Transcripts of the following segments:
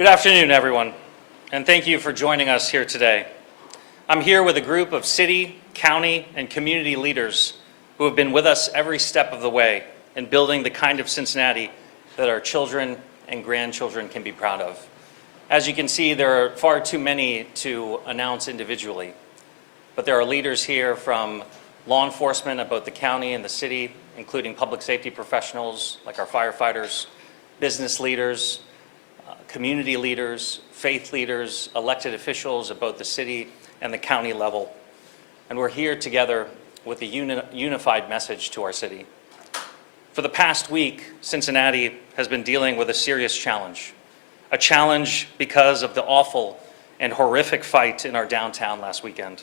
Good afternoon, everyone, and thank you for joining us here today. I'm here with a group of city, county, and community leaders who have been with us every step of the way in building the kind of Cincinnati that our children and grandchildren can be proud of. As you can see, there are far too many to announce individually, but there are leaders here from law enforcement at both the county and the city, including public safety professionals like our firefighters, business leaders, community leaders, faith leaders, elected officials at both the city and the county level. And we're here together with a unified message to our city. For the past week, Cincinnati has been dealing with a serious challenge. A challenge because of the awful and horrific fight in our downtown last weekend.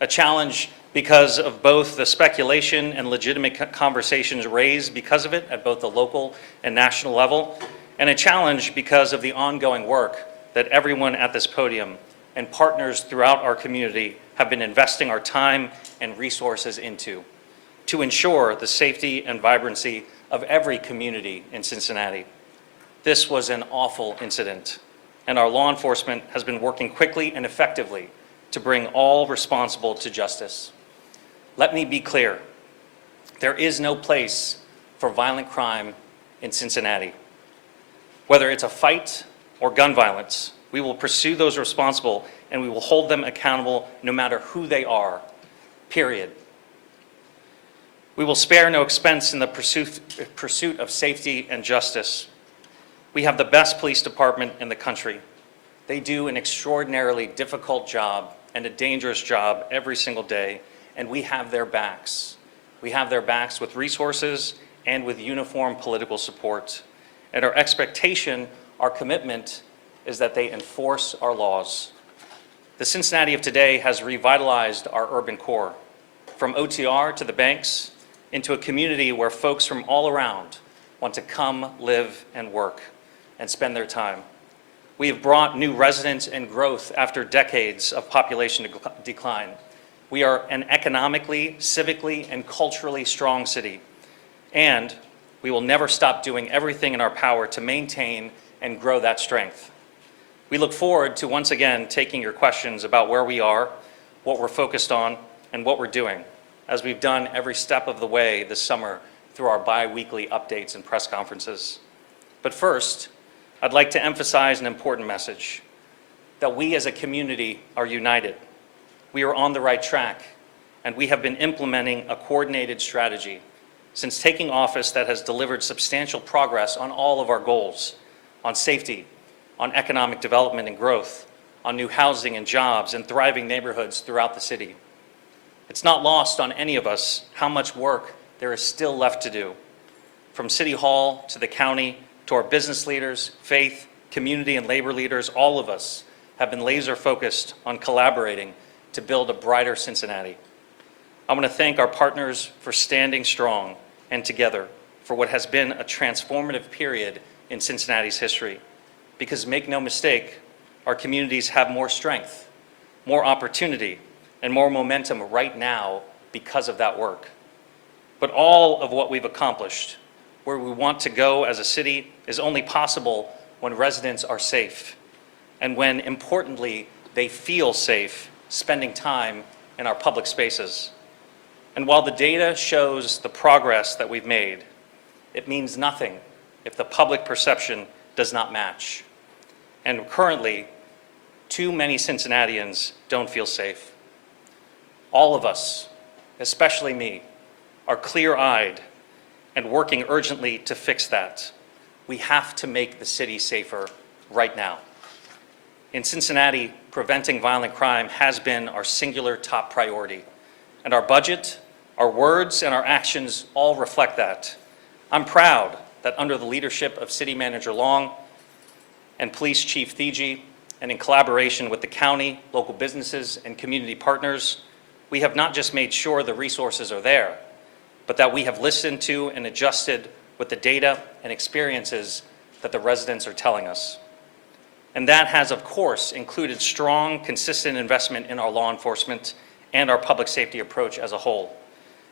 A challenge because of both the speculation and legitimate conversations raised because of it at both the local and national level, and a challenge because of the ongoing work that everyone at this podium and partners throughout our community have been investing our time and resources into to ensure the safety and vibrancy of every community in Cincinnati. This was an awful incident, and our law enforcement has been working quickly and effectively to bring all responsible to justice. Let me be clear, there is no place for violent crime in Cincinnati. Whether it's a fight or gun violence, we will pursue those responsible and we will hold them accountable no matter who they are, period. We will spare no expense in the pursuit of safety and justice. We have the best police department in the country. They do an extraordinarily difficult job and a dangerous job every single day, and we have their backs. We have their backs with resources and with uniform political support. And our expectation, our commitment, is that they enforce our laws. The Cincinnati of today has revitalized our urban core, from OTR to the banks, into a community where folks from all around want to come, live, and work, and spend their time. We have brought new residents and growth after decades of population decline. We are an economically, civically, and culturally strong city, and we will never stop doing everything in our power to maintain and grow that strength. We look forward to once again taking your questions about where we are, what we're focused on, and what we're doing, as we've done every step of the way this summer through our bi-weekly updates and press conferences. But first, I'd like to emphasize an important message, that we as a community are united. We are on the right track, and we have been implementing a coordinated strategy since taking office that has delivered substantial progress on all of our goals, on safety, on economic development and growth, on new housing and jobs and thriving neighborhoods throughout the city. It's not lost on any of us how much work there is still left to do. From City Hall to the county to our business leaders, faith, community, and labor leaders, all of us have been laser focused on collaborating to build a brighter Cincinnati. I want to thank our partners for standing strong and together for what has been a transformative period in Cincinnati's history. Because make no mistake, our communities have more strength, more opportunity, and more momentum right now because of that work. But all of what we've accomplished, where we want to go as a city, is only possible when residents are safe and when, importantly, they feel safe spending time in our public spaces. And while the data shows the progress that we've made, it means nothing if the public perception does not match. And currently, too many Cincinnatians don't feel safe. All of us, especially me, are clear-eyed and working urgently to fix that. We have to make the city safer right now. In Cincinnati, preventing violent crime has been our singular top priority, and our budget, our words, and our actions all reflect that. I'm proud that under the leadership of City Manager Long and Police Chief Thigi, and in collaboration with the county, local businesses, and community partners, we have not just made sure the resources are there, but that we have listened to and adjusted with the data and experiences that the residents are telling us. And that has, of course, included strong, consistent investment in our law enforcement and our public safety approach as a whole,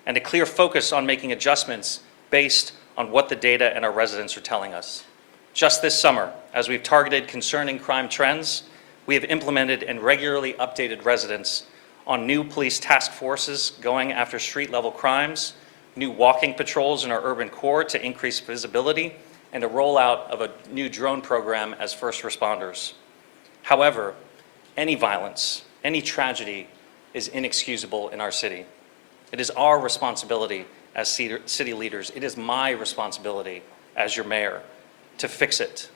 and a clear focus on making adjustments based on what the data and our residents are telling us. Just this summer, as we've targeted concerning crime trends, we have implemented and regularly updated residents on new police task forces going after street-level crimes, new walking patrols in our urban core to increase visibility, and a rollout of a new drone program as first responders. However, any violence, any tragedy is inexcusable in our city. It is our responsibility as city leaders, it is my responsibility as your mayor to fix it.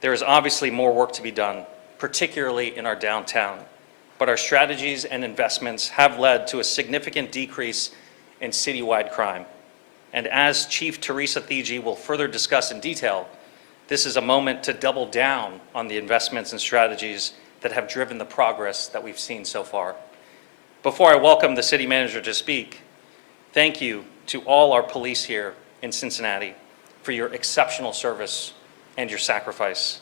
There is obviously more work to be done, particularly in our downtown, but our strategies and investments have led to a significant decrease in citywide crime. And as Chief Teresa Thigi will further discuss in detail, this is a moment to double down on the investments and strategies that have driven the progress that we've seen so far. Before I welcome the city manager to speak, thank you to all our police here in Cincinnati for your exceptional service and your sacrifice.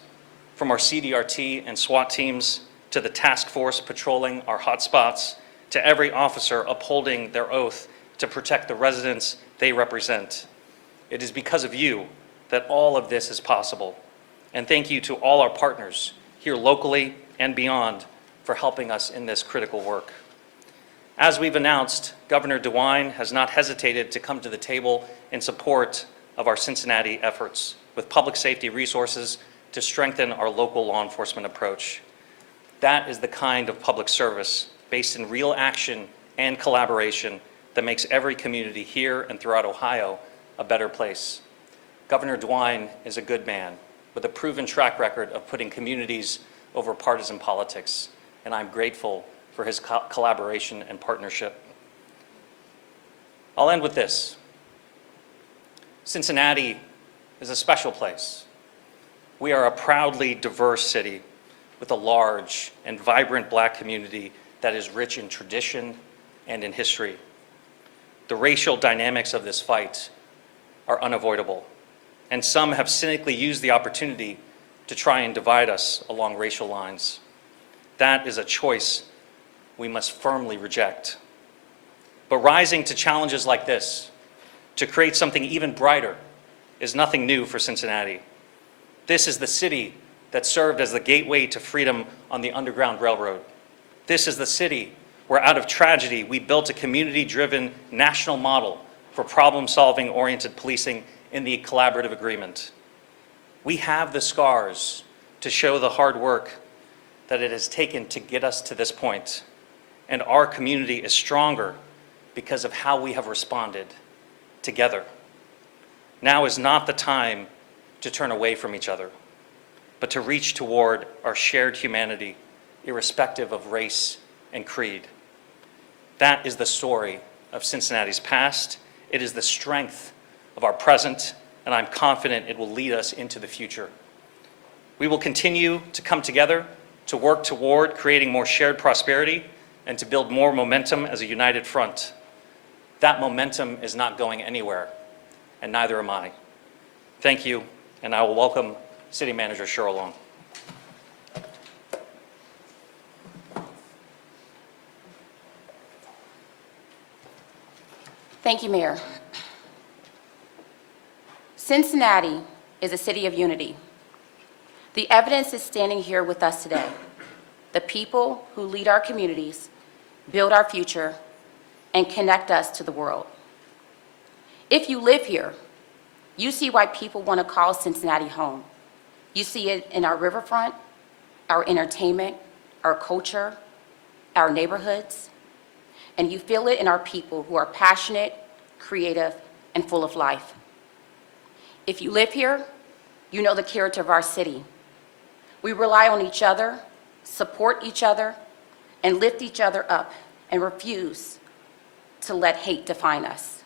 From our CDRT and SWAT teams to the task force patrolling our hotspots, to every officer upholding their oath to protect the residents they represent. It is because of you that all of this is possible. And thank you to all our partners here locally and beyond for helping us in this critical work. As we've announced, Governor DeWine has not hesitated to come to the table in support of our Cincinnati efforts with public safety resources to strengthen our local law enforcement approach. That is the kind of public service based in real action and collaboration that makes every community here and throughout Ohio a better place. Governor DeWine is a good man with a proven track record of putting communities over partisan politics, and I'm grateful for his collaboration and partnership. I'll end with this. Cincinnati is a special place. We are a proudly diverse city with a large and vibrant Black community that is rich in tradition and in history. The racial dynamics of this fight are unavoidable, and some have cynically used the opportunity to try and divide us along racial lines. That is a choice we must firmly reject. But rising to challenges like this, to create something even brighter, is nothing new for Cincinnati. This is the city that served as the gateway to freedom on the Underground Railroad. This is the city where out of tragedy, we built a community-driven national model for problem-solving oriented policing in the collaborative agreement. We have the scars to show the hard work that it has taken to get us to this point, and our community is stronger because of how we have responded together. Now is not the time to turn away from each other, but to reach toward our shared humanity, irrespective of race and creed. That is the story of Cincinnati's past. It is the strength of our present, and I'm confident it will lead us into the future. We will continue to come together to work toward creating more shared prosperity and to build more momentum as a united front. That momentum is not going anywhere, and neither am I. Thank you, and I will welcome City Manager Cheryl Long. Thank you, Mayor. Cincinnati is a city of unity. The evidence is standing here with us today. The people who lead our communities, build our future, and connect us to the world. If you live here, you see why people want to call Cincinnati home. You see it in our riverfront, our entertainment, our culture, our neighborhoods, and you feel it in our people who are passionate, creative, and full of life. If you live here, you know the character of our city. We rely on each other, support each other, and lift each other up, and refuse to let hate define us.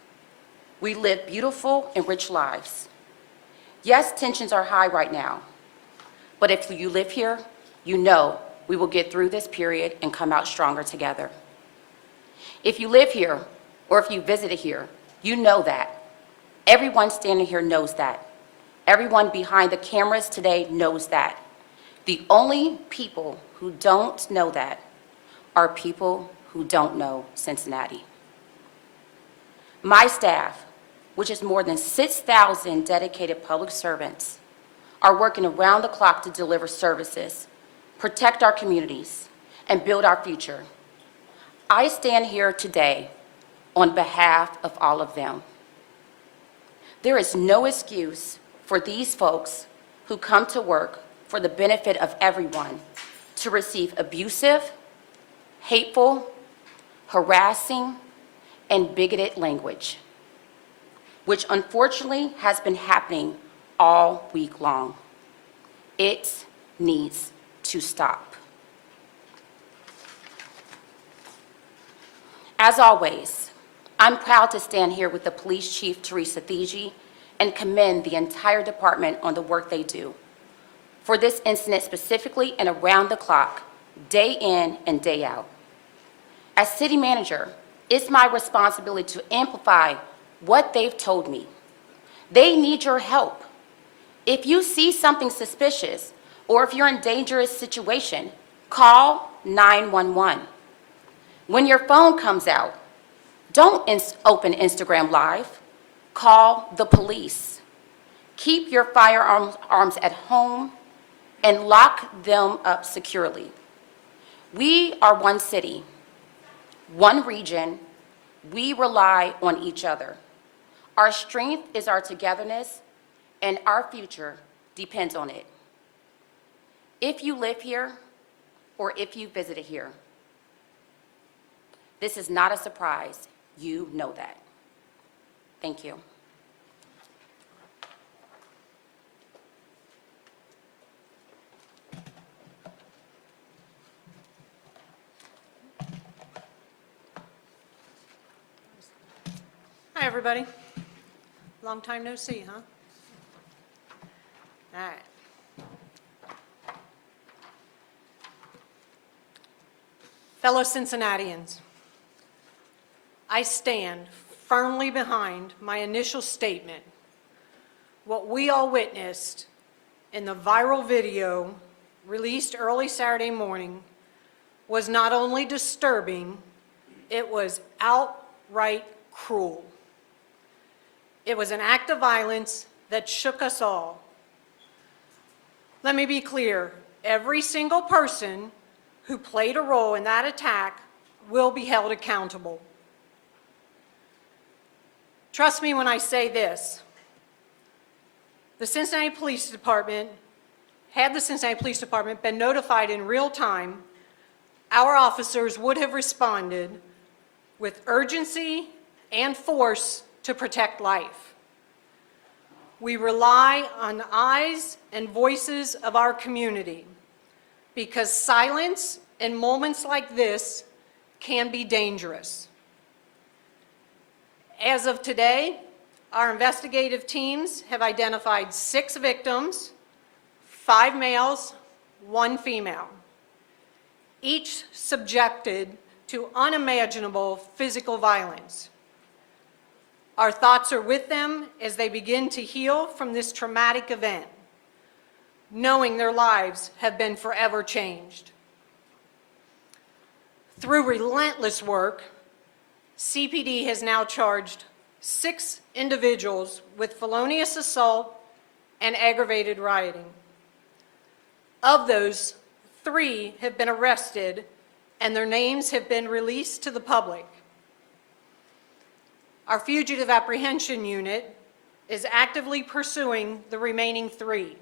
We live beautiful and rich lives. Yes, tensions are high right now, but if you live here, you know we will get through this period and come out stronger together. If you live here, or if you visited here, you know that. Everyone standing here knows that. Everyone behind the cameras today knows that. The only people who don't know that are people who don't know Cincinnati. My staff, which is more than 6,000 dedicated public servants, are working around the clock to deliver services, protect our communities, and build our future. I stand here today on behalf of all of them. There is no excuse for these folks who come to work for the benefit of everyone to receive abusive, hateful, harassing, and bigoted language, which unfortunately has been happening all week long. It needs to stop. As always, I'm proud to stand here with the Police Chief, Teresa Thigi, and commend the entire department on the work they do for this incident specifically and around the clock, day in and day out. As city manager, it's my responsibility to amplify what they've told me. They need your help. If you see something suspicious or if you're in a dangerous situation, call 911. When your phone comes out, don't open Instagram Live. Call the police. Keep your firearms at home and lock them up securely. We are one city, one region. We rely on each other. Our strength is our togetherness, and our future depends on it. If you live here or if you visited here, this is not a surprise. You know that. Thank you. Hi, everybody. Long time no see, huh? All right. Fellow Cincinnatians, I stand firmly behind my initial statement. What we all witnessed in the viral video released early Saturday morning was not only disturbing, it was outright cruel. It was an act of violence that shook us all. Let me be clear, every single person who played a role in that attack will be held accountable. Trust me when I say this. The Cincinnati Police Department, had the Cincinnati Police Department been notified in real time, our officers would have responded with urgency and force to protect life. We rely on the eyes and voices of our community because silence in moments like this can be dangerous. As of today, our investigative teams have identified 6 victims, 5 males, 1 female, each subjected to unimaginable physical violence. Our thoughts are with them as they begin to heal from this traumatic event, knowing their lives have been forever changed. Through relentless work, CPD has now charged 6 individuals with felonious assault and aggravated rioting. Of those, 3 have been arrested and their names have been released to the public. Our Fugitive Apprehension Unit is actively pursuing the remaining 3,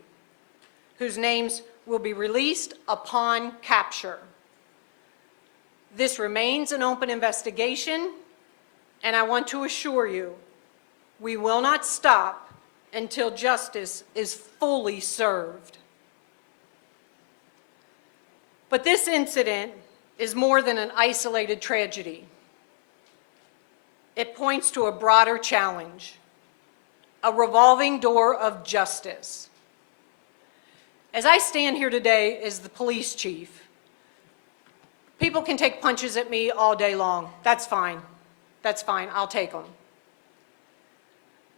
whose names will be released upon capture. This remains an open investigation, and I want to assure you, we will not stop until justice is fully served. But this incident is more than an isolated tragedy. It points to a broader challenge, a revolving door of justice. As I stand here today as the police chief, people can take punches at me all day long. That's fine. That's fine. I'll take them.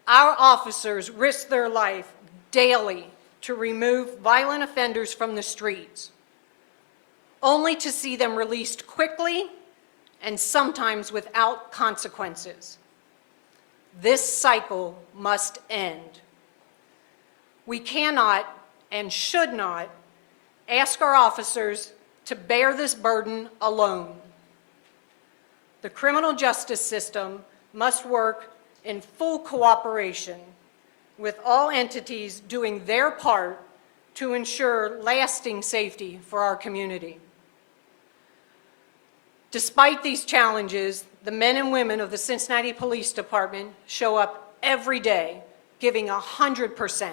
Our officers risk their life daily to remove violent offenders from the streets, only to see them released quickly and sometimes without consequences. This cycle must end. We cannot and should not ask our officers to bear this burden alone. The criminal justice system must work in full cooperation with all entities doing their part to ensure lasting safety for our community. Despite these challenges, the men and women of the Cincinnati Police Department show up every day giving 100%.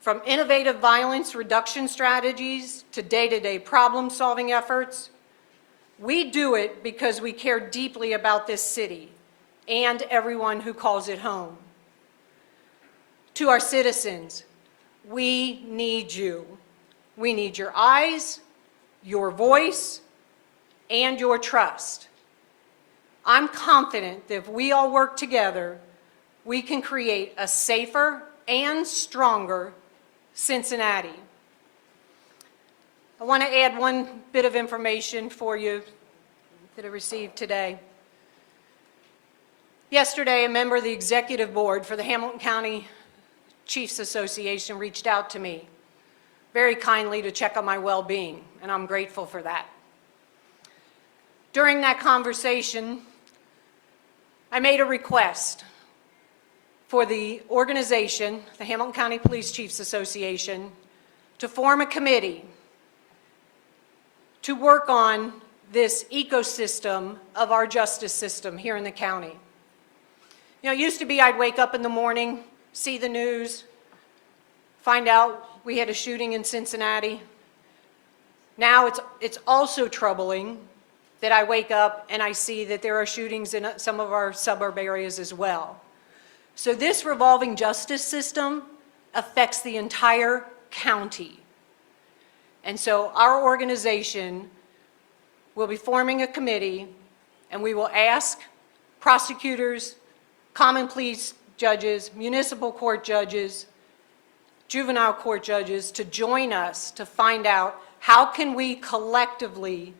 From innovative violence reduction strategies to day-to-day problem-solving efforts, we do it because we care deeply about this city and everyone who calls it home. To our citizens, we need you. We need your eyes, your voice, and your trust. I'm confident that if we all work together, we can create a safer and stronger Cincinnati. I want to add one bit of information for you that I received today. Yesterday, a member of the executive board for the Hamilton County Chiefs Association reached out to me very kindly to check on my well-being, and I'm grateful for that. During that conversation, I made a request for the organization, the Hamilton County Police Chiefs Association, to form a committee to work on this ecosystem of our justice system here in the county. You know, it used to be I'd wake up in the morning, see the news, find out we had a shooting in Cincinnati. Now it's also troubling that I wake up and I see that there are shootings in some of our suburb areas as well. So this revolving justice system affects the entire county. And so our organization will be forming a committee, and we will ask prosecutors, common pleas judges, municipal court judges, juvenile court judges to join us to find out how can we collectively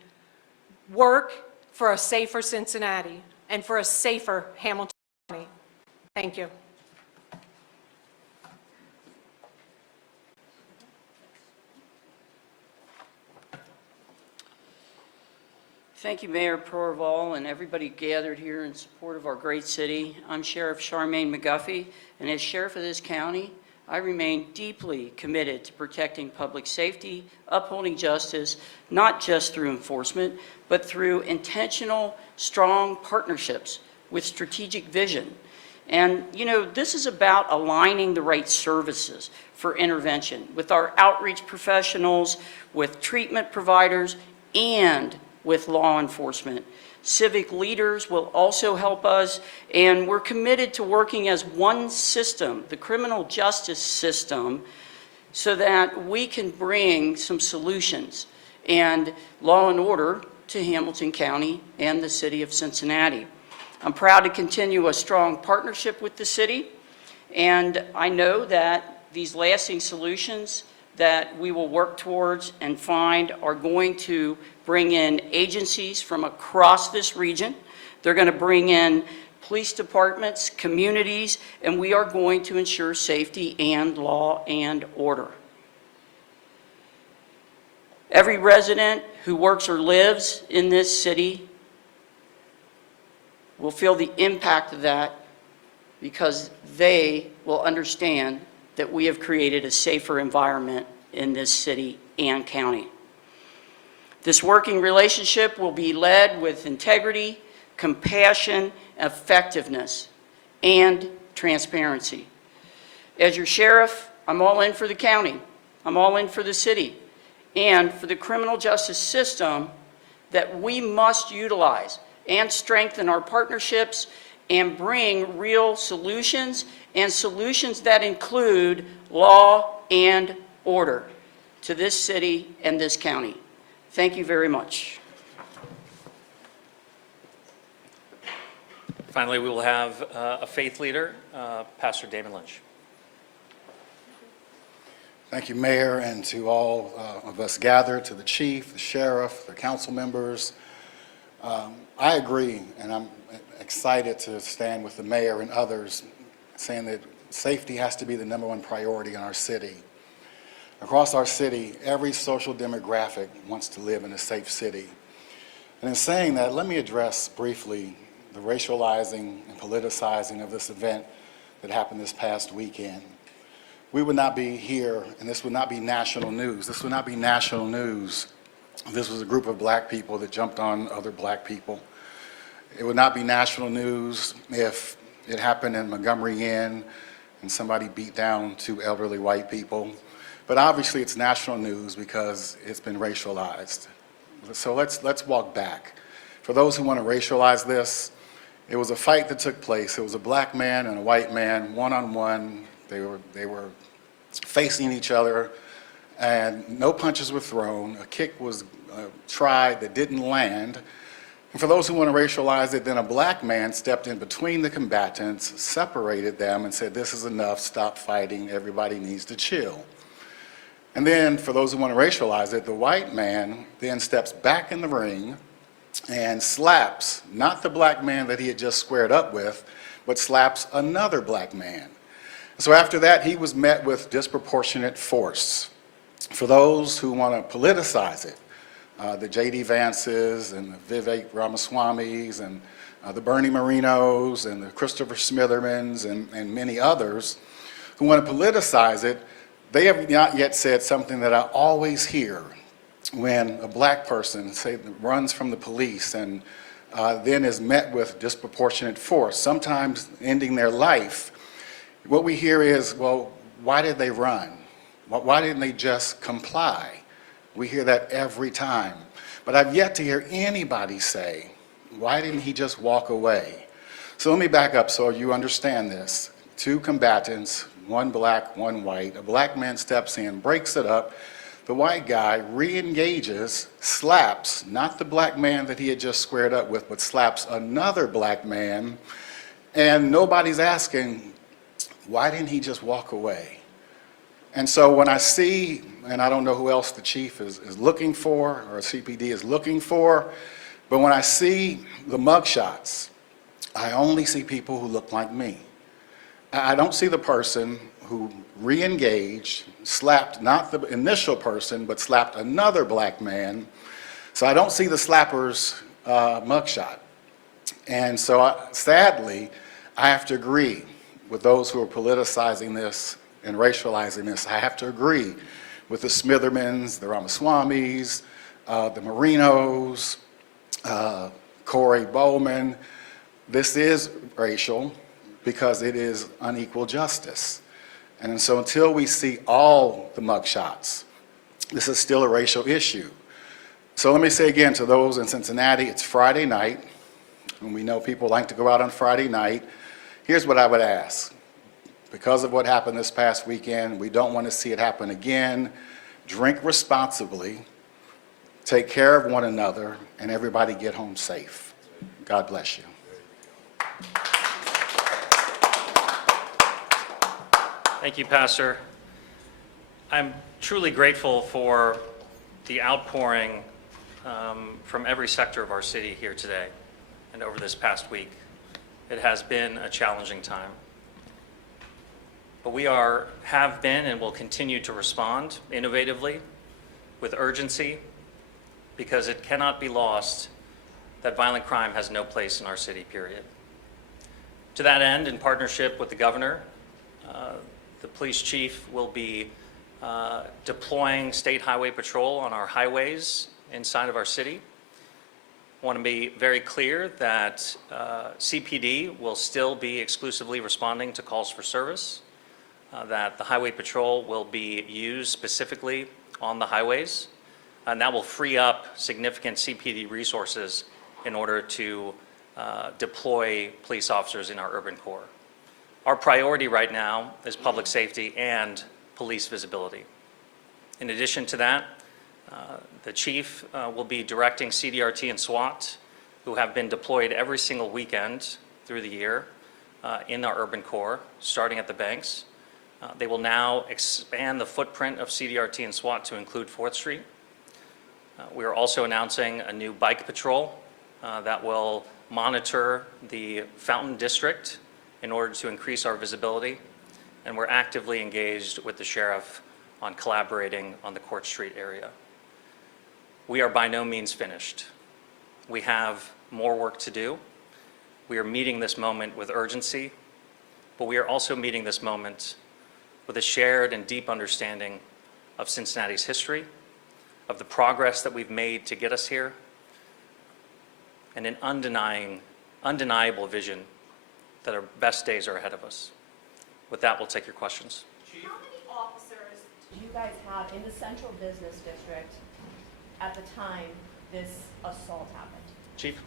work for a safer Cincinnati and for a safer Hamilton County. Thank you. Thank you, Mayor Pureval, and everybody gathered here in support of our great city. I'm Sheriff Charmaine McGuffey, and as Sheriff of this county, I remain deeply committed to protecting public safety, upholding justice, not just through enforcement, but through intentional, strong partnerships with strategic vision. And, you know, this is about aligning the right services for intervention with our outreach professionals, with treatment providers, and with law enforcement. Civic leaders will also help us, and we're committed to working as one system, the criminal justice system, so that we can bring some solutions and law and order to Hamilton County and the city of Cincinnati. I'm proud to continue a strong partnership with the city, and I know that these lasting solutions that we will work towards and find are going to bring in agencies from across this region. They're going to bring in police departments, communities, and we are going to ensure safety and law and order. Every resident who works or lives in this city will feel the impact of that because they will understand that we have created a safer environment in this city and county. This working relationship will be led with integrity, compassion, effectiveness, and transparency. As your sheriff, I'm all in for the county. I'm all in for the city and for the criminal justice system that we must utilize and strengthen our partnerships and bring real solutions and solutions that include law and order to this city and this county. Thank you very much. Finally, we will have a faith leader, Pastor Damon Lynch. Thank you, Mayor, and to all of us gathered, to the chief, the sheriff, the council members. I agree, and I'm excited to stand with the mayor and others saying that safety has to be the #1 priority in our city. Across our city, every social demographic wants to live in a safe city. And in saying that, let me address briefly the racializing and politicizing of this event that happened this past weekend. We would not be here, and this would not be national news. This would not be national news. This was a group of black people that jumped on other black people. It would not be national news if it happened in Montgomery Inn and somebody beat down two elderly white people. But obviously it's national news because it's been racialized. So let's walk back. For those who want to racialize this, it was a fight that took place. It was a black man and a white man, one-on-one. They were facing each other, and no punches were thrown. A kick was tried that didn't land. And for those who want to racialize it, then a black man stepped in between the combatants, separated them, and said, "This is enough, stop fighting, everybody needs to chill." And then for those who want to racialize it, the white man then steps back in the ring and slaps not the black man that he had just squared up with, but slaps another black man. So after that, he was met with disproportionate force. For those who want to politicize it, the J.D. Vances and the Vivek Ramaswamys and the Bernie Marinos and the Christopher Smithermans and many others who want to politicize it, they have not yet said something that I always hear when a black person, say, runs from the police and then is met with disproportionate force, sometimes ending their life. What we hear is, well, why did they run? Why didn't they just comply? We hear that every time. But I've yet to hear anybody say, why didn't he just walk away? So let me back up so you understand this. Two combatants, one black, one white. A black man steps in, breaks it up. The white guy re-engages, slaps, not the black man that he had just squared up with, but slaps another black man. And nobody's asking, why didn't he just walk away? And so when I see, and I don't know who else the chief is looking for or CPD is looking for, but when I see the mugshots, I only see people who look like me. I don't see the person who re-engaged, slapped not the initial person, but slapped another black man. So I don't see the slapper's mugshot. And so sadly, I have to agree with those who are politicizing this and racializing this. I have to agree with the Smithermans, the Ramaswamys, the Marinos, Corey Bowman. This is racial because it is unequal justice. And so until we see all the mugshots, this is still a racial issue. So let me say again to those in Cincinnati, it's Friday night, and we know people like to go out on Friday night. Here's what I would ask. Because of what happened this past weekend, we don't want to see it happen again. Drink responsibly, take care of one another, and everybody get home safe. God bless you. Thank you, Pastor. I'm truly grateful for the outpouring from every sector of our city here today and over this past week. It has been a challenging time. But we have been and will continue to respond innovatively, with urgency, because it cannot be lost that violent crime has no place in our city, period. To that end, in partnership with the governor, the police chief will be deploying state highway patrol on our highways inside of our city. I want to be very clear that CPD will still be exclusively responding to calls for service, that the highway patrol will be used specifically on the highways, and that will free up significant CPD resources in order to deploy police officers in our urban core. Our priority right now is public safety and police visibility. In addition to that, the chief will be directing CDRT and SWAT, who have been deployed every single weekend through the year in our urban core, starting at the banks. They will now expand the footprint of CDRT and SWAT to include 4th Street. We are also announcing a new bike patrol that will monitor the Fountain District in order to increase our visibility. And we're actively engaged with the sheriff on collaborating on the Court Street area. We are by no means finished. We have more work to do. We are meeting this moment with urgency, but we are also meeting this moment with a shared and deep understanding of Cincinnati's history, of the progress that we've made to get us here, and an undeniable vision that our best days are ahead of us. With that, we'll take your questions. How many officers do you guys have in the central business district at the time this assault happened? Chief?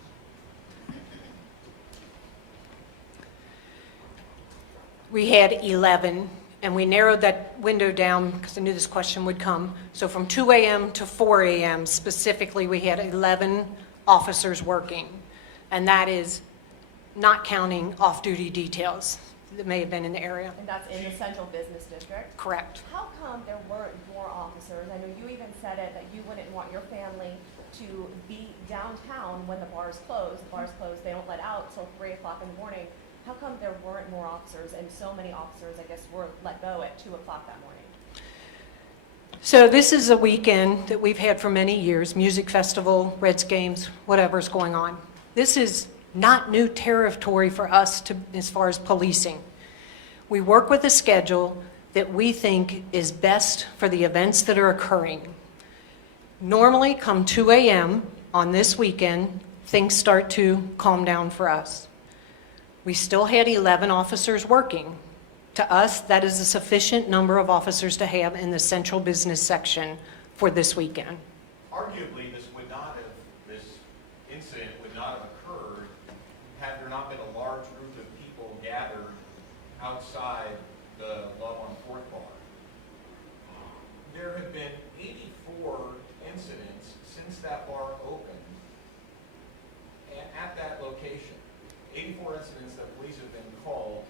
We had 11, and we narrowed that window down because I knew this question would come. So from 2 a.m. to 4 a.m. specifically, we had 11 officers working. And that is not counting off-duty details that may have been in the area. And that's in the central business district? Correct. How come there weren't more officers? I know you even said it, that you wouldn't want your family to be downtown when the bars close. The bars close, they don't let out till 3 o'clock in the morning. How come there weren't more officers, and so many officers, I guess, were let go at 2 o'clock that morning? So this is a weekend that we've had for many years, music festival, Reds games, whatever's going on. This is not new territory for us as far as policing. We work with a schedule that we think is best for the events that are occurring. Normally, come 2 a.m. on this weekend, things start to calm down for us. We still had 11 officers working. To us, that is a sufficient number of officers to have in the central business section for this weekend. Arguably, this incident would not have occurred had there not been a large group of people gathered outside the Love on Fourth bar. There have been 84 incidents since that bar opened at that location. 84 incidents that police have been called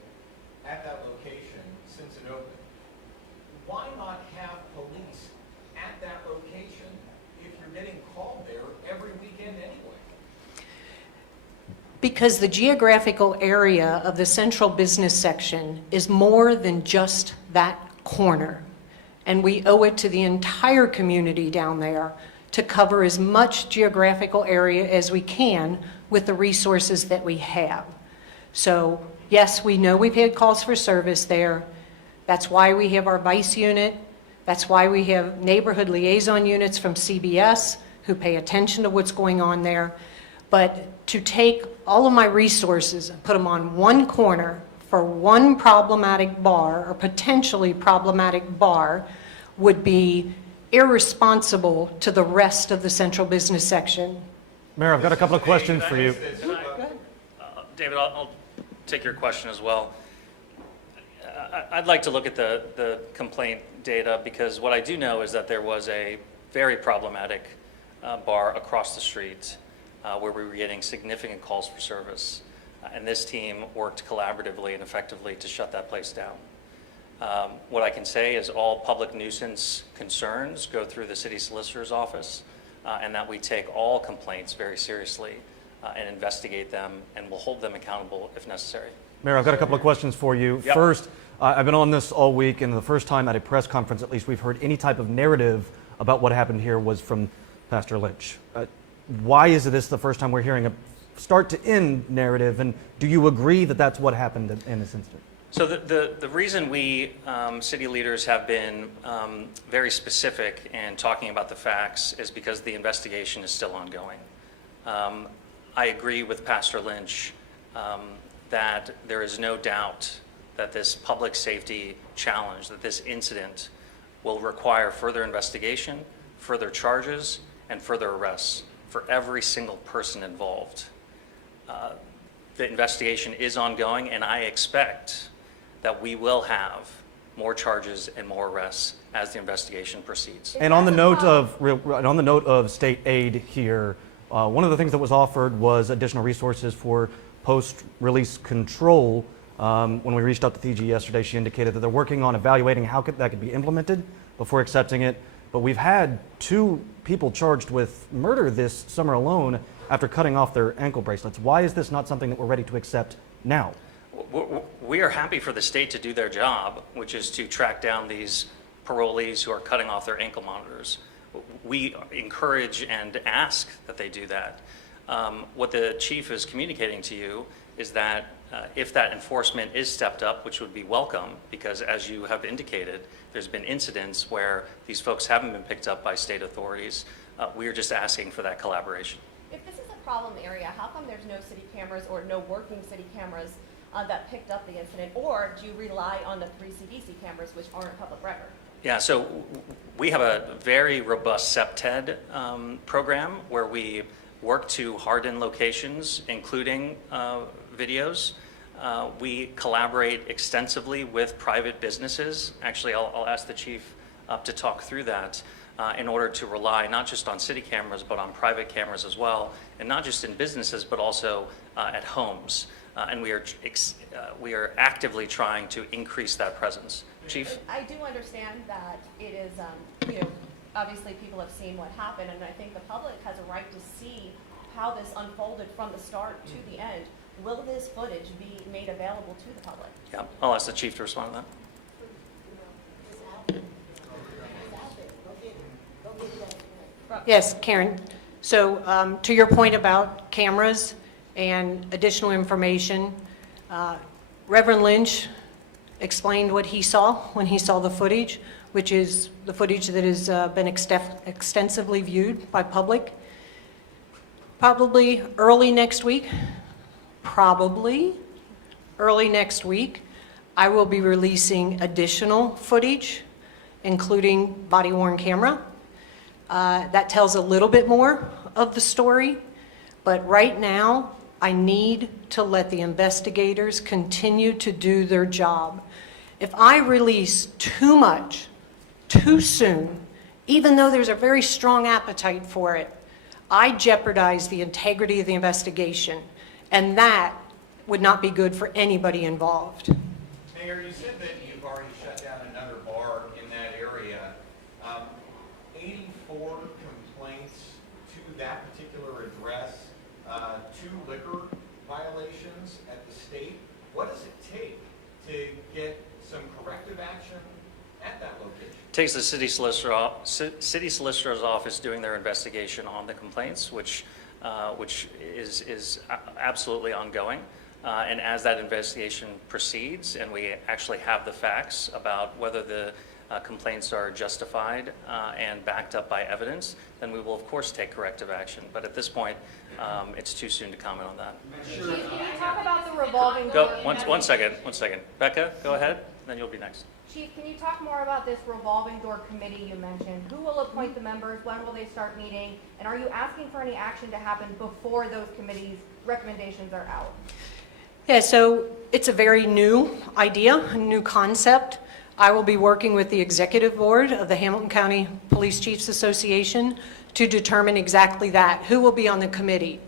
at that location since it opened. Why not have police at that location if you're getting called there every weekend anyway? Because the geographical area of the central business section is more than just that corner. And we owe it to the entire community down there to cover as much geographical area as we can with the resources that we have. So yes, we know we've had calls for service there. That's why we have our vice unit. That's why we have neighborhood liaison units from CBS who pay attention to what's going on there. But to take all of my resources and put them on one corner for one problematic bar or potentially problematic bar would be irresponsible to the rest of the central business section. Mayor, I've got a couple of questions for you. David, I'll take your question as well. I'd like to look at the complaint data because what I do know is that there was a very problematic bar across the street where we were getting significant calls for service. And this team worked collaboratively and effectively to shut that place down. What I can say is all public nuisance concerns go through the city solicitor's office and that we take all complaints very seriously and investigate them and will hold them accountable if necessary. Mayor, I've got a couple of questions for you. Yep. First, I've been on this all week, and the first time at a press conference, at least, we've heard any type of narrative about what happened here was from Pastor Lynch. Why is this the first time we're hearing a start-to-end narrative, and do you agree that that's what happened in this incident? So the reason we city leaders have been very specific in talking about the facts is because the investigation is still ongoing. I agree with Pastor Lynch that there is no doubt that this public safety challenge, that this incident will require further investigation, further charges, and further arrests for every single person involved. The investigation is ongoing, and I expect that we will have more charges and more arrests as the investigation proceeds. And on the note of state aid here, one of the things that was offered was additional resources for post-release control. When we reached out to TG yesterday, she indicated that they're working on evaluating how that could be implemented before accepting it. But we've had 2 people charged with murder this summer alone after cutting off their ankle bracelets. Why is this not something that we're ready to accept now? We are happy for the state to do their job, which is to track down these parolees who are cutting off their ankle monitors. We encourage and ask that they do that. What the chief is communicating to you is that if that enforcement is stepped up, which would be welcome, because as you have indicated, there's been incidents where these folks haven't been picked up by state authorities. We are just asking for that collaboration. If this is a problem area, how come there's no city cameras or no working city cameras that picked up the incident? Or do you rely on the 3 CDC cameras, which aren't public record? Yeah, so we have a very robust CEPTED program where we work to harden locations, including videos. We collaborate extensively with private businesses. Actually, I'll ask the chief to talk through that in order to rely not just on city cameras, but on private cameras as well, and not just in businesses, but also at homes. And we are actively trying to increase that presence. Chief? I do understand that it is, obviously people have seen what happened, and I think the public has a right to see how this unfolded from the start to the end. Will this footage be made available to the public? Yeah, I'll ask the chief to respond to that. Yes, Karen. So to your point about cameras and additional information, Reverend Lynch explained what he saw when he saw the footage, which is the footage that has been extensively viewed by public. Probably early next week, I will be releasing additional footage, including body-worn camera. That tells a little bit more of the story, but right now, I need to let the investigators continue to do their job. If I release too much, too soon, even though there's a very strong appetite for it, I jeopardize the integrity of the investigation, and that would not be good for anybody involved. Mayor, you said that you've already shut down another bar in that area. 84 complaints to that particular address, 2 liquor violations at the state. What does it take to get some corrective action at that location? Takes the city solicitor's office doing their investigation on the complaints, which is absolutely ongoing. And as that investigation proceeds, and we actually have the facts about whether the complaints are justified and backed up by evidence, then we will of course take corrective action. But at this point, it's too soon to comment on that. Chief, can you talk about the revolving Go door? one second. Becca, go ahead, then you'll be next. Chief, can you talk more about this revolving door committee you mentioned? Who will appoint the members? When will they start meeting? And are you asking for any action to happen before those committees' recommendations are out? Yeah, so it's a very new idea, a new concept. I will be working with the executive board of the Hamilton County Police Chiefs Association to determine exactly that. Who will be on the committee?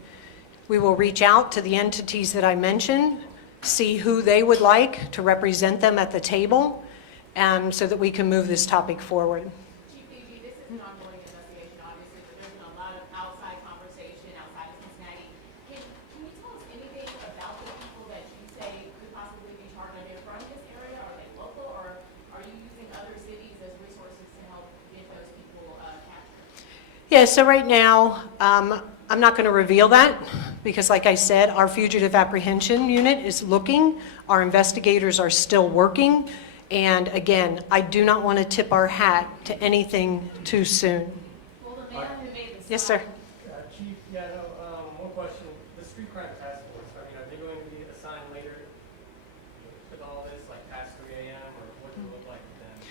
We will reach out to the entities that I mentioned, see who they would like to represent them at the table, so that we can move this topic forward. Chief DG, this is an ongoing investigation, obviously, but there's been a lot of outside conversation outside of Cincinnati. Can you tell us anything about the people that you say could possibly be charged? Are they from this area? Are they local? Or are you using other cities as resources to help get those people captured? Yeah, so right now, I'm not going to reveal that because, like I said, our fugitive apprehension unit is looking. Our investigators are still working. And again, I do not want to tip our hat to anything too soon. Well, the man who made the Yes, sir. Chief, one question. The street crime task force, are they going to be assigned later with all this, like past 3 a.m., or what does it look like then?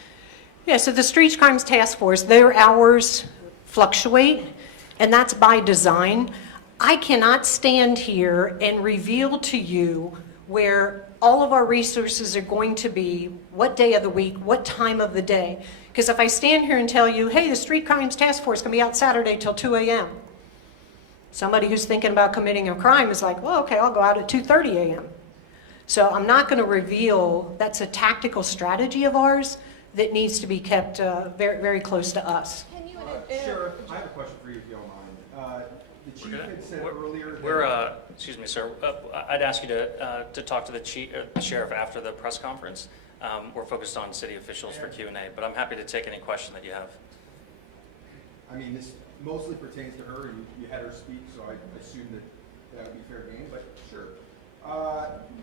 Yeah, so the Street Crimes Task Force, their hours fluctuate, and that's by design. I cannot stand here and reveal to you where all of our resources are going to be, what day of the week, what time of the day. Because if I stand here and tell you, hey, the Street Crimes Task Force can be out Saturday till 2 a.m., somebody who's thinking about committing a crime is like, well, okay, I'll go out at 2:30 a.m. So I'm not going to reveal. That's a tactical strategy of ours that needs to be kept very, very close to us. Can you, Sheriff, I have a question for you if you don't mind. The chief had said earlier that... Excuse me, sir. I'd ask you to talk to the sheriff after the press conference. we're focused on city officials for Q&A, but I'm happy to take any question that you have. I mean, this mostly pertains to her, and you had her speak, so I assume that that would be fair game, but sure.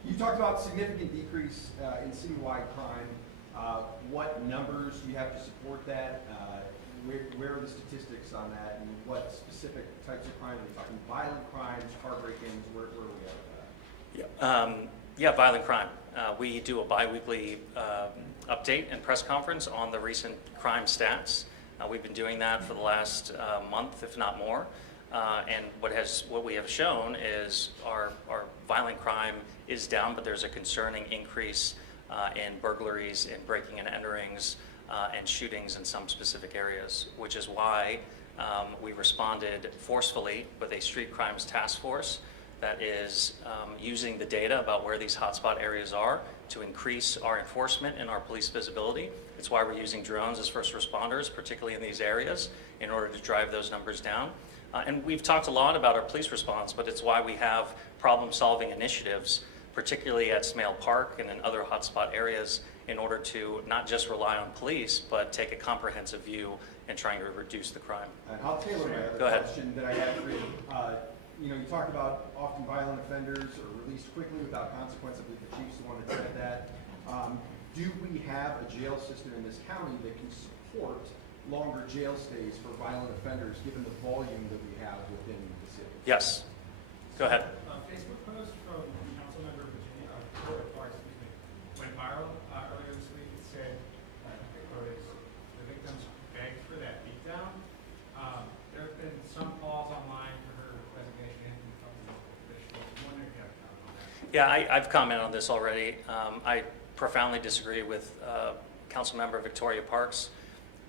You talked about significant decrease in citywide crime. What numbers do you have to support that? Where are the statistics on that, and what specific types of crime? Are we talking violent crimes, car break-ins? Where are we at with that? Yeah, violent crime. We do a bi-weekly update and press conference on the recent crime stats. We've been doing that for the last month, if not more. And what we have shown is our violent crime is down, but there's a concerning increase in burglaries, in breaking and enterings, and shootings in some specific areas, which is why we responded forcefully with a street crimes task force that is using the data about where these hotspot areas are to increase our enforcement and our police visibility. It's why we're using drones as first responders, particularly in these areas, in order to drive those numbers down. And we've talked a lot about our police response, but it's why we have problem-solving initiatives, particularly at Smale Park and in other hotspot areas, in order to not just rely on police, but take a comprehensive view in trying to reduce the crime. And I'll tailor my Go other ahead. question that I had for you. You talked about often violent offenders are released quickly without consequence. I believe the chief's the one that said that. Do we have a jail system in this county that can support longer jail stays for violent offenders, given the volume that we have within the city? Yes. Go ahead. A Facebook post from Councilmember Victoria Parks went viral earlier this week. It said, the quote is, "The victims begged for that beatdown." There have been some calls online for her resignation from the official. I'm wondering if you have a comment on that. Yeah, I've commented on this already. I profoundly disagree with Councilmember Victoria Parks.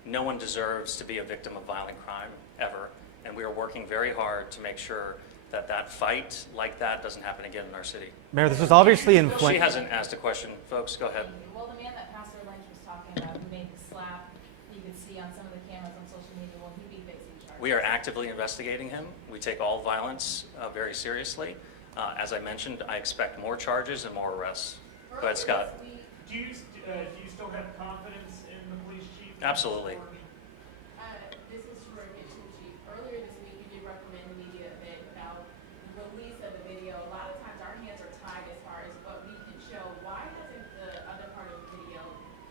No one deserves to be a victim of violent crime, ever. And we are working very hard to make sure that that fight like that doesn't happen again in our city. Mayor, this is obviously She inflamed. hasn't asked a question. Folks, go ahead. Well, the man that Pastor Lynch was talking about, who made the slap, you could see on some of the cameras on social media, will he be facing charges? We are actively investigating him. We take all violence very seriously. As I mentioned, I expect more charges and more arrests. Go ahead, Scott. Do you still have confidence in the police chief? Absolutely. This is for a good chief. Earlier this week, you did recommend the media event about the release of the video. A lot of times our hands are tied as far as what we can show. Why hasn't the other part of the video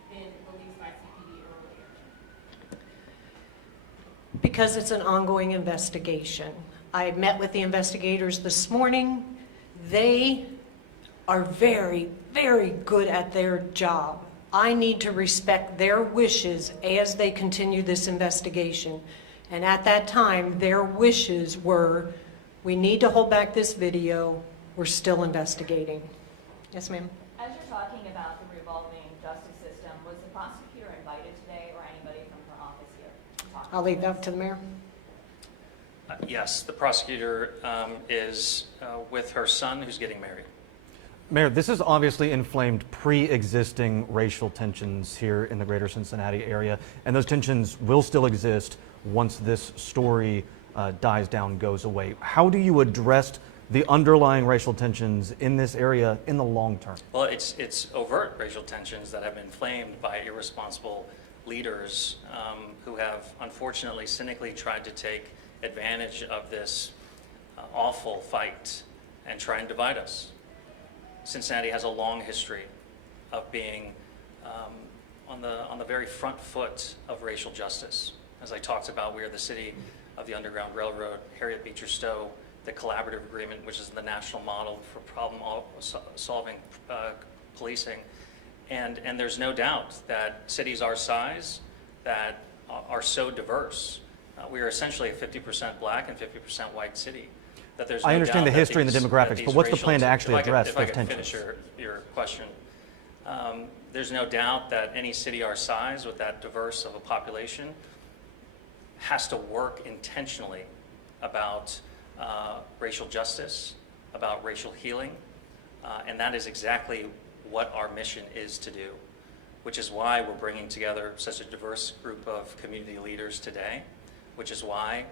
been released by CPD earlier? Because it's an ongoing investigation. I met with the investigators this morning. They are very, very good at their job. I need to respect their wishes as they continue this investigation. And at that time, their wishes were, we need to hold back this video, we're still investigating. Yes, ma'am? As you're talking about the revolving justice system, was the prosecutor invited today or anybody from her office here to talk? I'll leave that up to the mayor. Yes, the prosecutor is with her son who's getting married. Mayor, this has obviously inflamed pre-existing racial tensions here in the greater Cincinnati area, and those tensions will still exist once this story dies down, goes away. How do you address the underlying racial tensions in this area in the long term? Well, it's overt racial tensions that have been inflamed by irresponsible leaders who have unfortunately cynically tried to take advantage of this awful fight and try and divide us. Cincinnati has a long history of being on the very front foot of racial justice. As I talked about, we are the city of the Underground Railroad, Harriet Beecher Stowe, the collaborative agreement, which is the national model for problem-solving policing. And there's no doubt that cities our size that are so diverse, we are essentially a 50% black and 50% white city. That there's no I understand doubt the that history and the these- demographics, that but these what's the racial plan to t- actually if I could- address if I those could finish tensions? your question. There's no doubt that any city our size with that diverse of a population has to work intentionally about racial justice, about racial healing, and that is exactly what our mission is to do, which is why we're bringing together such a diverse group of community leaders today, which is why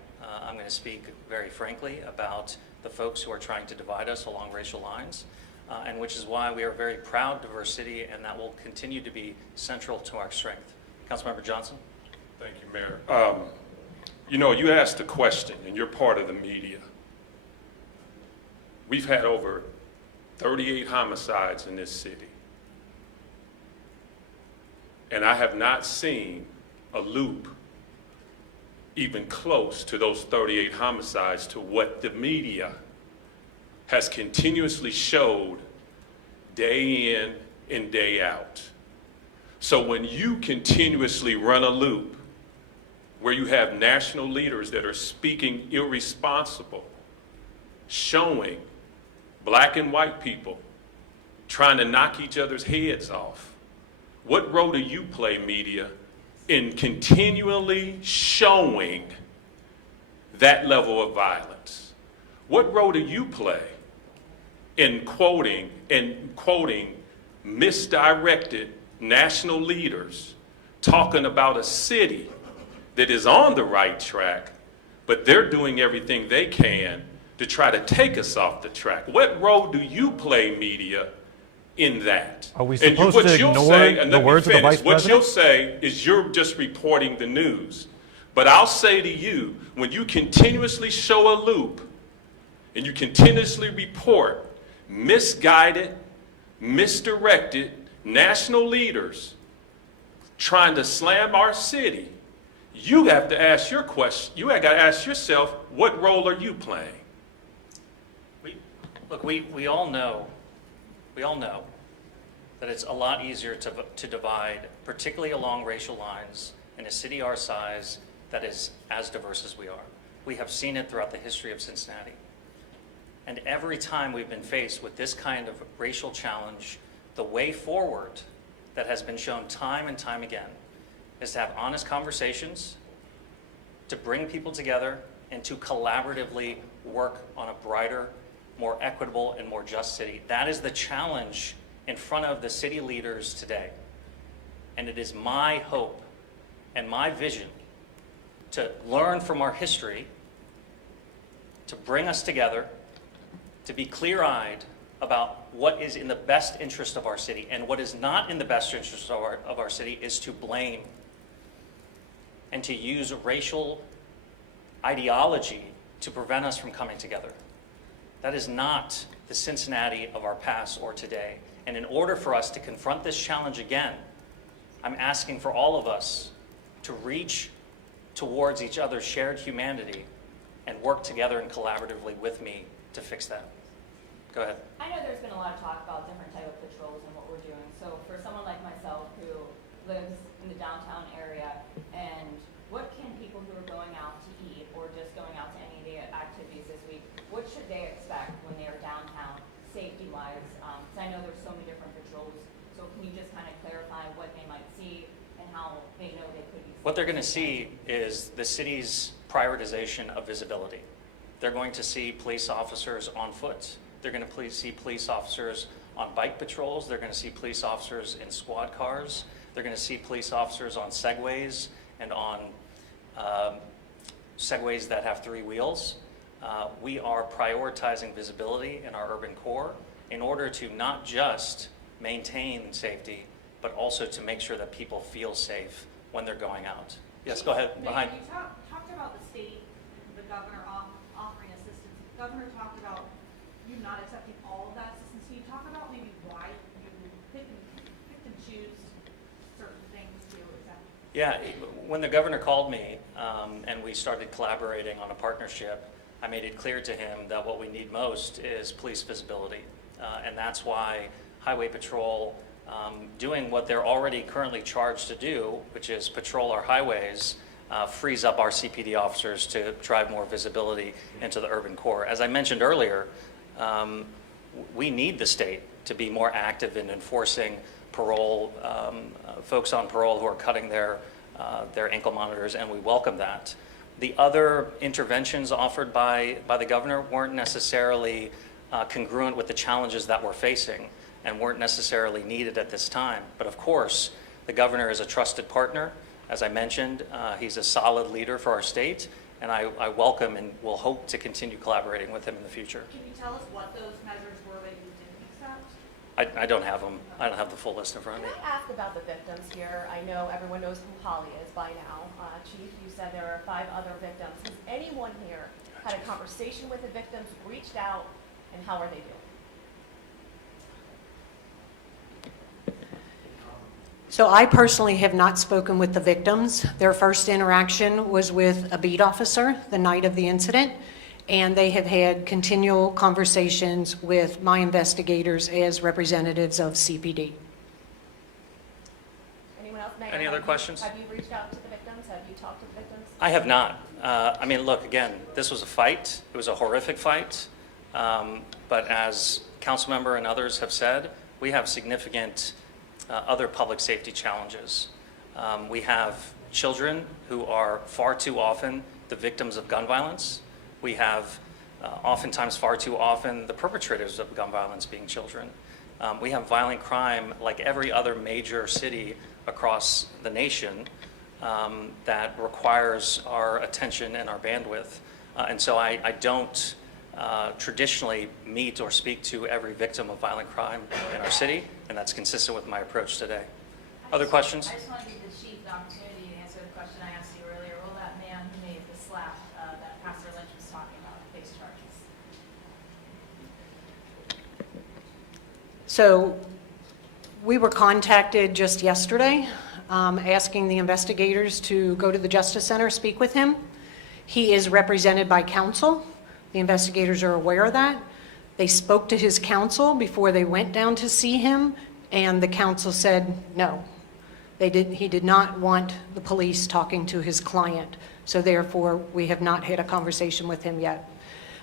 I'm going to speak very frankly about the folks who are trying to divide us along racial lines. and which is why we are a very proud, diverse city, and that will continue to be central to our strength. Councilmember Johnson? Thank you, Mayor. You know, you asked a question, and you're part of the media. We've had over 38 homicides in this city. And I have not seen a loop even close to those 38 homicides to what the media has continuously showed day in and day out. So when you continuously run a loop where you have national leaders that are speaking irresponsible, showing black and white people trying to knock each other's heads off, what role do you play, media, in continually showing that level of violence? What role do you play in quoting misdirected national leaders talking about a city that is on the right track, but they're doing everything they can to try to take us off the track? What role do you play, media, in that? Are we And supposed what to you'll ignore say, and the let me words of the finish, Vice what you'll President? say is you're just reporting the news. But I'll say to you, when you continuously show a loop and you continuously report misguided, misdirected national leaders trying to slam our city, you have to ask your question. You have got to ask yourself, what role are you playing? We all know that it's a lot easier to divide, particularly along racial lines, in a city our size that is as diverse as we are. We have seen it throughout the history of Cincinnati. And every time we've been faced with this kind of racial challenge, the way forward that has been shown time and time again is to have honest conversations, to bring people together, and to collaboratively work on a brighter, more equitable, and more just city. That is the challenge in front of the city leaders today. And it is my hope and my vision to learn from our history, to bring us together, to be clear-eyed about what is in the best interest of our city, and what is not in the best interest of our city is to blame and to use racial ideology to prevent us from coming together. That is not the Cincinnati of our past or today. And in order for us to confront this challenge again, I'm asking for all of us to reach towards each other's shared humanity and work together and collaboratively with me to fix that. Go ahead. I know there's been a lot of talk about different type of patrols and what we're doing. So for someone like myself who lives in the downtown area, and what can people who are going out to eat or just going out to any of the activities this week, what should they expect when they are downtown, safety-wise? Because I know there's so many different patrols. So can you just kind of clarify what they might see and how they know they could be safe? What they're going to see is the city's prioritization of visibility. They're going to see police officers on foot. They're going to see police officers on bike patrols. They're going to see police officers in squad cars. They're going to see police officers on Segways and on Segways that have 3 wheels. We are prioritizing visibility in our urban core in order to not just maintain safety, but also to make sure that people feel safe when they're going out. Yes, go ahead. Behind. You talked about the state, the governor offering assistance. The governor talked about you not accepting all of that assistance. Can you talk about maybe why you picked and choose certain things to accept? Yeah, when the governor called me and we started collaborating on a partnership, I made it clear to him that what we need most is police visibility. And that's why Highway Patrol, doing what they're already currently charged to do, which is patrol our highways, frees up our CPD officers to drive more visibility into the urban core. As I mentioned earlier, we need the state to be more active in enforcing parole, folks on parole who are cutting their ankle monitors, and we welcome that. The other interventions offered by the governor weren't necessarily congruent with the challenges that we're facing and weren't necessarily needed at this time. But of course, the governor is a trusted partner. As I mentioned, he's a solid leader for our state, and I welcome and will hope to continue collaborating with him in the future. Can you tell us what those measures were that you didn't accept? I don't have them. I don't have the full list in front of Can me. I ask about the victims here? I know everyone knows who Holly is by now. Chief, you said there are 5 other victims. Has anyone here had a conversation with the victims, reached out, and how are they doing? So I personally have not spoken with the victims. Their first interaction was with a beat officer the night of the incident, and they have had continual conversations with my investigators as representatives of CPD. Anyone else? Mayor, Any other have you- questions? Have you reached out to the victims? Have you talked to the victims? I have not. I mean, look, again, this was a fight. It was a horrific fight. But as council member and others have said, we have significant other public safety challenges. We have children who are far too often the victims of gun violence. We have oftentimes far too often the perpetrators of gun violence being children. We have violent crime like every other major city across the nation that requires our attention and our bandwidth. And so I don't traditionally meet or speak to every victim of violent crime in our city, and that's consistent with my approach today. Other questions? I just want to give the chief the opportunity to answer the question I asked you earlier. Will that man who made the slap that Pastor Lynch was talking about face charges? So we were contacted just yesterday, asking the investigators to go to the Justice Center, speak with him. He is represented by counsel. The investigators are aware of that. They spoke to his counsel before they went down to see him, and the counsel said no. He did not want the police talking to his client, so therefore we have not had a conversation with him yet.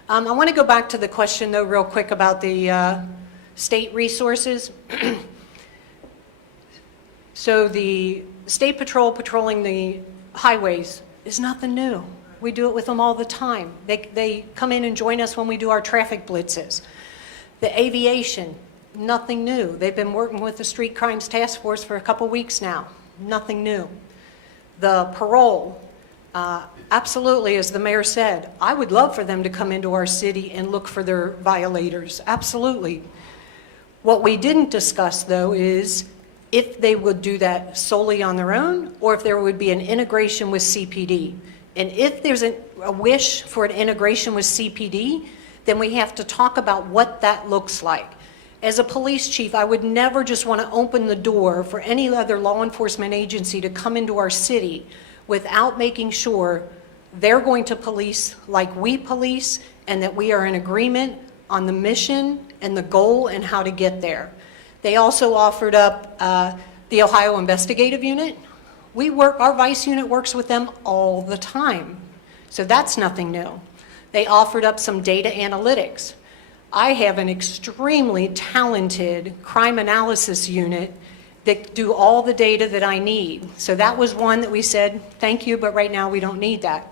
I want to go back to the question, though, real quick about the state resources. So the State Patrol patrolling the highways is nothing new. We do it with them all the time. They come in and join us when we do our traffic blitzes. The aviation, nothing new. They've been working with the Street Crimes Task Force for a couple weeks now. Nothing new. The parole, absolutely, as the mayor said, I would love for them to come into our city and look for their violators. Absolutely. What we didn't discuss, though, is if they would do that solely on their own or if there would be an integration with CPD. And if there's a wish for an integration with CPD, then we have to talk about what that looks like. As a police chief, I would never just want to open the door for any other law enforcement agency to come into our city without making sure they're going to police like we police and that we are in agreement on the mission and the goal and how to get there. They also offered up the Ohio Investigative Unit. Our Vice Unit works with them all the time. So that's nothing new. They offered up some data analytics. I have an extremely talented crime analysis unit that do all the data that I need. So that was one that we said, thank you, but right now we don't need that.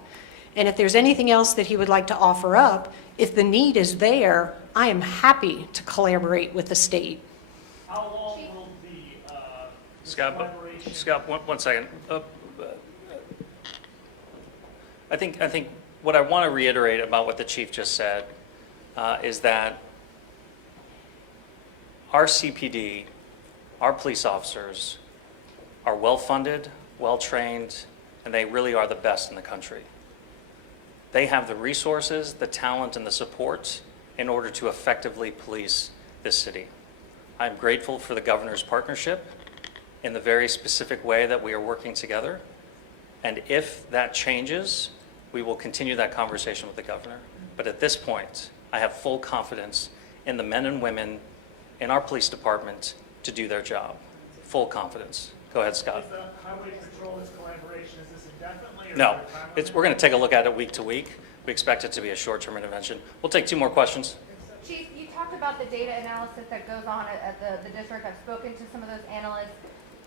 And if there's anything else that he would like to offer up, if the need is there, I am happy to collaborate with the state. How long will the collaboration? Scott, one second. I think what I want to reiterate about what the chief just said is that our CPD, our police officers are well-funded, well-trained, and they really are the best in the country. They have the resources, the talent, and the support in order to effectively police this city. I'm grateful for the governor's partnership in the very specific way that we are working together. And if that changes, we will continue that conversation with the governor. But at this point, I have full confidence in the men and women in our police department to do their job. Full confidence. Go ahead, Scott. Is the highway patrol's collaboration, is this indefinitely? Or No, is there a time limit? we're going to take a look at it week to week. We expect it to be a short-term intervention. We'll take 2 more questions. Chief, you talked about the data analysis that goes on at the district. I've spoken to some of those analysts,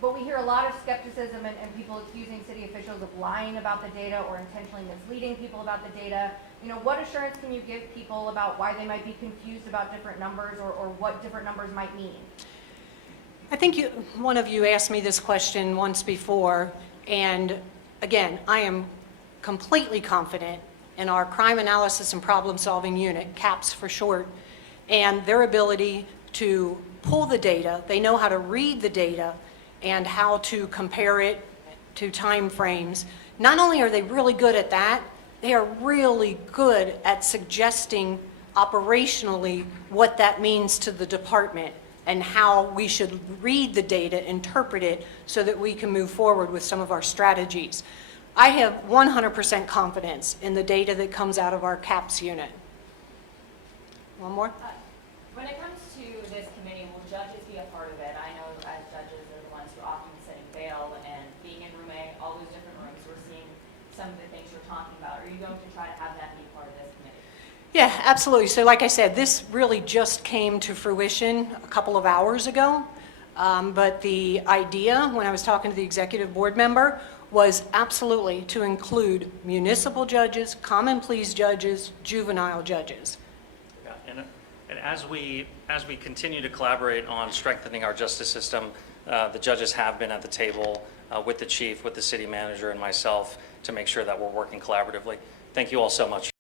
but we hear a lot of skepticism and people accusing city officials of lying about the data or intentionally misleading people about the data. You know, what assurance can you give people about why they might be confused about different numbers or what different numbers might mean? I think one of you asked me this question once before, and again, I am completely confident in our Crime Analysis and Problem Solving Unit, CAPS for short, and their ability to pull the data, they know how to read the data, and how to compare it to timeframes. Not only are they really good at that, they are really good at suggesting operationally what that means to the department and how we should read the data, interpret it, so that we can move forward with some of our strategies. I have 100% confidence in the data that comes out of our CAPS unit. One more? When it comes to this committee, will judges be a part of it? I know as judges are the ones who often be setting bail and being in room A, all those different rooms, we're seeing some of the things you're talking about. Are you going to try to have that be part of this committee? Yeah, absolutely. So like I said, this really just came to fruition a couple of hours ago. But the idea, when I was talking to the executive board member, was absolutely to include municipal judges, common pleas judges, juvenile judges. Yeah, and as we continue to collaborate on strengthening our justice system, the judges have been at the table with the chief, with the city manager, and myself to make sure that we're working collaboratively. Thank you all so much.